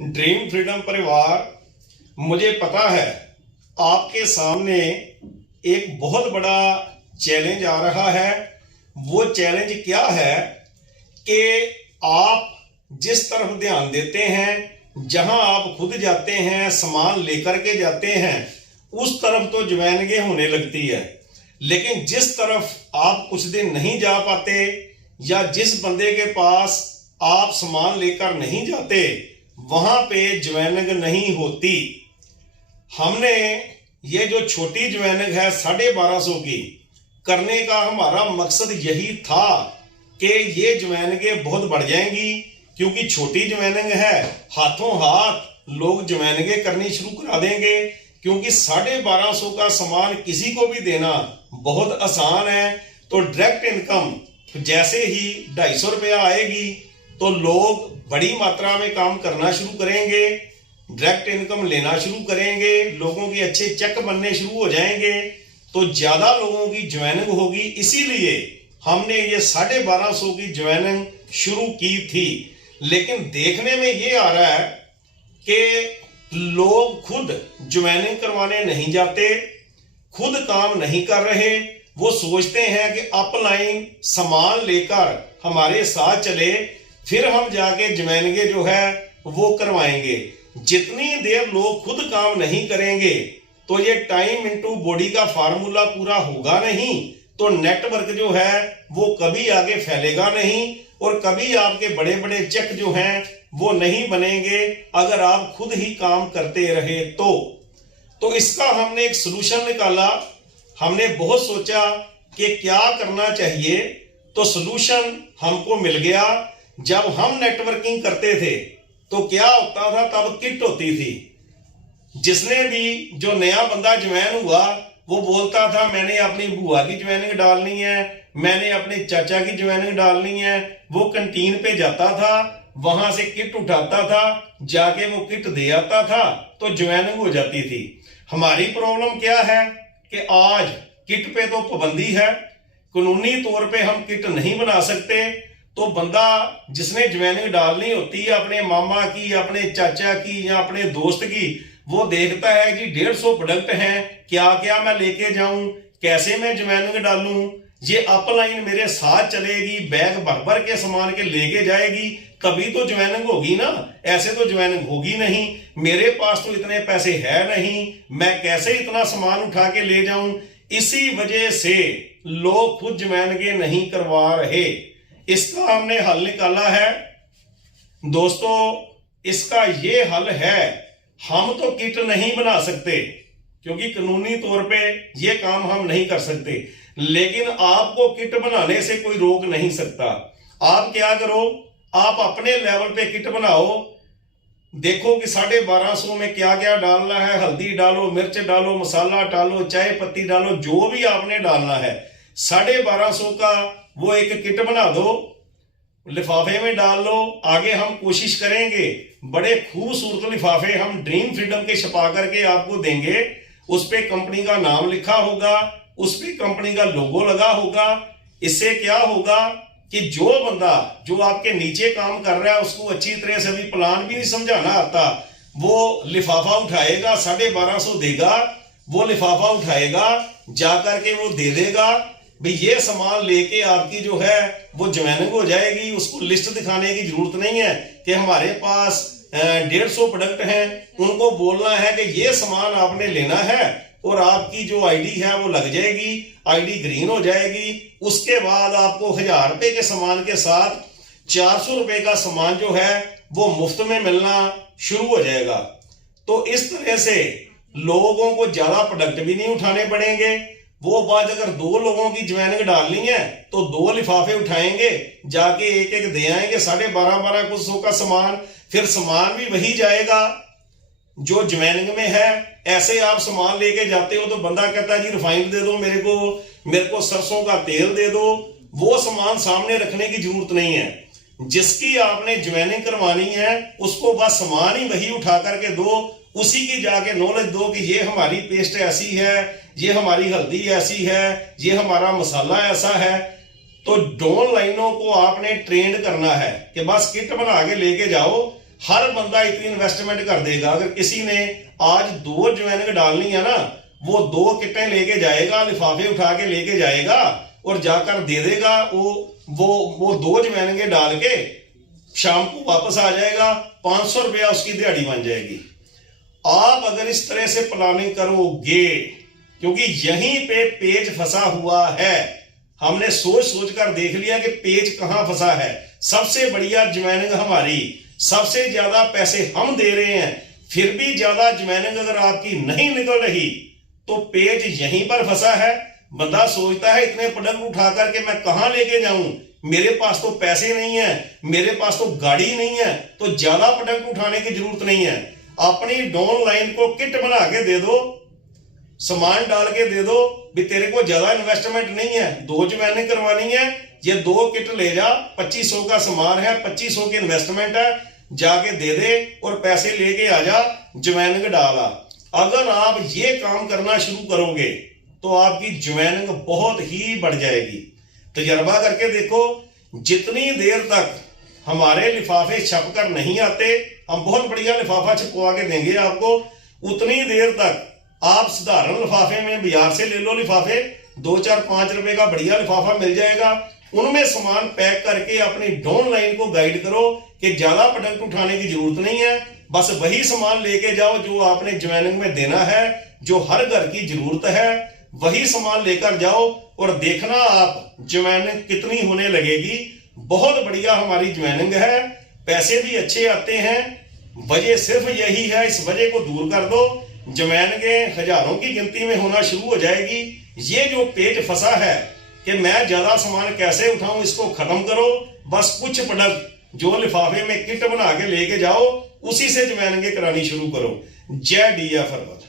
Dream freedom परिवार, मुझे पता है आपके सामने एक बहुत बड़ा चैलेंज आ रहा है। वो चैलेंज क्या है कि आप जिस तरफ ध्यान देते हैं, जहां आप खुद जाते हैं, सामान लेकर के जाते हैं, उस तरफ तो ज्वाइनिंग होने लगती है। लेकिन जिस तरफ आप कुछ दिन नहीं जा पाते या जिस बंदे के पास आप सामान लेकर नहीं जाते, वहां पे ज्वाइनिंग नहीं होती। हमने ये जो छोटी ज्वाइनिंग है 1250 की करने का हमारा मकसद यही था कि ये ज्वाइनिंगें बहुत बढ़ जाएंगी, क्योंकि छोटी ज्वाइनिंग है, हाथों हाथ लोग ज्वाइनिंगें करनी शुरू करा देंगे। क्योंकि 1250 का सामान किसी को भी देना बहुत आसान है। तो डायरेक्ट इनकम जैसे ही 250 रुपया आएगी तो लोग बड़ी मात्रा में काम करना शुरू करेंगे, डायरेक्ट इनकम लेना शुरू करेंगे, लोगों के अच्छे चेक बनने शुरू हो जाएंगे, तो ज्यादा लोगों की ज्वाइनिंग होगी। इसीलिए हमने ये 1250 की ज्वाइनिंग शुरू की थी। लेकिन देखने में ये आ रहा है कि लोग खुद ज्वाइनिंग करवाने नहीं जाते, खुद काम नहीं कर रहे। वो सोचते हैं कि अपलाइन सामान लेकर हमारे साथ चले, फिर हम जाके ज्वाइनिंग जो है वो करवाएंगे। जितनी देर लोग खुद काम नहीं करेंगे तो ये टाइम इनटू बॉडी का फार्मूला पूरा होगा नहीं, तो नेटवर्क जो है वो कभी आगे फैलेगा नहीं और कभी आपके बड़े बड़े चेक जो हैं वो नहीं बनेंगे अगर आप खुद ही काम करते रहे तो इसका हमने एक सोल्यूशन निकाला। हमने बहुत सोचा कि क्या करना चाहिए, तो सोल्यूशन हमको मिल गया। जब हम नेटवर्किंग करते थे तो क्या होता था, तब किट होती थी। जिसने भी जो नया बंदा ज्वाइन हुआ वो बोलता था मैंने अपनी बुआ की ज्वाइनिंग डालनी है, मैंने अपने चाचा की ज्वाइनिंग डालनी है। वो कैंटीन पे जाता था, वहां से किट उठाता था, जाके वो किट दे आता था, तो ज्वाइनिंग हो जाती थी। हमारी प्रॉब्लम क्या है कि आज किट पे तो पाबंदी है, कानूनी तौर पे हम किट नहीं बना सकते। तो बंदा जिसने ज्वाइनिंग डालनी होती है अपने मामा की, अपने चाचा की या अपने दोस्त की, वो देखता है कि 150 प्रोडक्ट हैं, क्या क्या मैं लेके जाऊं, कैसे मैं ज्वाइनिंग डालूं, ये अपलाइन मेरे साथ चलेगी, बैग भर भर के सामान के लेके जाएगी, तभी तो ज्वाइनिंग होगी ना, ऐसे तो ज्वाइनिंग होगी नहीं। मेरे पास तो इतने पैसे है नहीं, मैं कैसे इतना सामान उठा के ले जाऊं। इसी वजह से लोग खुद ज्वाइनिंग नहीं करवा रहे। इसका हमने हल निकाला है दोस्तों। इसका ये हल है, हम तो किट नहीं बना सकते क्योंकि कानूनी तौर पे ये काम हम नहीं कर सकते, लेकिन आपको किट बनाने से कोई रोक नहीं सकता। आप क्या करो, आप अपने लेवल पे किट बनाओ, देखो कि 1250 में क्या क्या डालना है। हल्दी डालो, मिर्च डालो, मसाला डालो, चाय पत्ती डालो, जो भी आपने डालना है। 1250 का वो एक किट बना दो, लिफाफे में डाल लो। आगे हम कोशिश करेंगे बड़े खूबसूरत लिफाफे हम ड्रीम फ्रीडम के छपा करके आपको देंगे। उस पे कंपनी का नाम लिखा होगा, उस पे कंपनी का लोगो लगा होगा। इससे क्या होगा कि जो बंदा जो आपके नीचे काम कर रहा है उसको अच्छी तरह से अभी प्लान भी नहीं समझाना आता, वो लिफाफा उठाएगा, 1250 देगा, वो लिफाफा उठाएगा, जाकर के वो दे देगा, भाई ये सामान लेके आपकी जो है वो ज्वाइनिंग हो जाएगी। उसको लिस्ट दिखाने की जरूरत नहीं है कि हमारे पास 150 प्रोडक्ट हैं, उनको बोलना है कि ये सामान आपने लेना है और आपकी जो आईडी है वो लग जाएगी, आईडी ग्रीन हो जाएगी। उसके बाद आपको 1000 रुपए के सामान के साथ 400 रुपए का सामान जो है वो मुफ्त में मिलना शुरू हो जाएगा। तो इस तरह से लोगों को ज्यादा प्रोडक्ट भी नहीं उठाने पड़ेंगे। वो बात अगर 2 लोगों की ज्वाइनिंग डालनी है तो 2 लिफाफे उठाएंगे, जाके एक एक दे आएंगे 1250 का सामान, फिर सामान भी वही जाएगा जो ज्वाइनिंग में है। ऐसे आप सामान लेके जाते हो तो बंदा कहता है जी रिफाइंड दे दो मेरे को सरसों का तेल दे दो। वो सामान सामने रखने की जरूरत नहीं है। जिसकी आपने ज्वाइनिंग करवानी है उसको बस सामान ही वही उठा करके दो, उसी की जाके नॉलेज दो कि ये हमारी पेस्ट ऐसी है, ये हमारी हल्दी ऐसी है, ये हमारा मसाला ऐसा है। तो दोनों लाइनों को आपने ट्रेंड करना है कि बस किट बना के लेके जाओ, हर बंदा इतनी इन्वेस्टमेंट कर देगा। अगर किसी ने आज 2 ज्वाइनिंग डालनी है ना, वो 2 किटें लेके जाएगा, लिफाफे उठा के लेके जाएगा और जाकर दे देगा। वो 2 ज्वाइनिंग डाल के शाम को वापस आ जाएगा, 500 रुपया उसकी दिहाड़ी बन जाएगी। आप अगर इस तरह से प्लानिंग करोगे, क्योंकि यहीं पे पेज फंसा हुआ है, हमने सोच सोच कर देख लिया कि पेज कहां फंसा है। सबसे बढ़िया ज्वाइनिंग हमारी, सबसे ज्यादा पैसे हम दे रहे हैं, फिर भी ज्यादा ज्वाइनिंग अगर आपकी नहीं निकल रही तो पेज यहीं पर फंसा है। बंदा सोचता है इतने प्रोडक्ट उठा करके मैं कहां लेके जाऊं, मेरे पास तो पैसे नहीं है, मेरे पास तो गाड़ी नहीं है, तो ज्यादा प्रोडक्ट उठाने की जरूरत नहीं है। अपनी डाउन लाइन को किट बना के दे दो, सामान डाल के दे दो भी, तेरे को ज्यादा इन्वेस्टमेंट नहीं है, 2 ज्वाइनिंग करवानी है, ये 2 किट ले जा, 2500 का सामान है, 2500 की इन्वेस्टमेंट है, जाके दे दे और पैसे लेके आ जा, ज्वाइनिंग डाला। अगर आप ये काम करना शुरू करोगे तो आपकी ज्वाइनिंग बहुत ही बढ़ जाएगी। तजर्बा करके देखो, जितनी देर तक हमारे लिफाफे छप कर नहीं आते, हम बहुत बढ़िया लिफाफा छपवा के देंगे आपको, उतनी देर तक आप साधारण लिफाफे में बाजार से ले लो लिफाफे, 2, 4, 5 रुपए का बढ़िया लिफाफा मिल जाएगा, उनमें सामान पैक करके अपनी डाउन लाइन को गाइड करो कि ज्यादा प्रोडक्ट उठाने की जरूरत नहीं है, बस वही सामान लेके जाओ जो आपने ज्वाइनिंग में देना है, जो हर घर की जरूरत है, वही सामान लेकर जाओ और देखना आप ज्वाइनिंग कितनी होने लगेगी। बहुत बढ़िया हमारी ज्वाइनिंग है, पैसे भी अच्छे आते हैं। वजह सिर्फ यही है, इस वजह को दूर कर दो, ज्वाइनिंग हजारों की गिनती में होना शुरू हो जाएगी। ये जो पेज फंसा है कि मैं ज्यादा सामान कैसे उठाऊं, इसको खत्म करो। बस कुछ प्रोडक्ट जो लिफाफे में किट बना के लेके जाओ, उसी से ज्वाइनिंग करानी शुरू करो। जय DF हर्बल।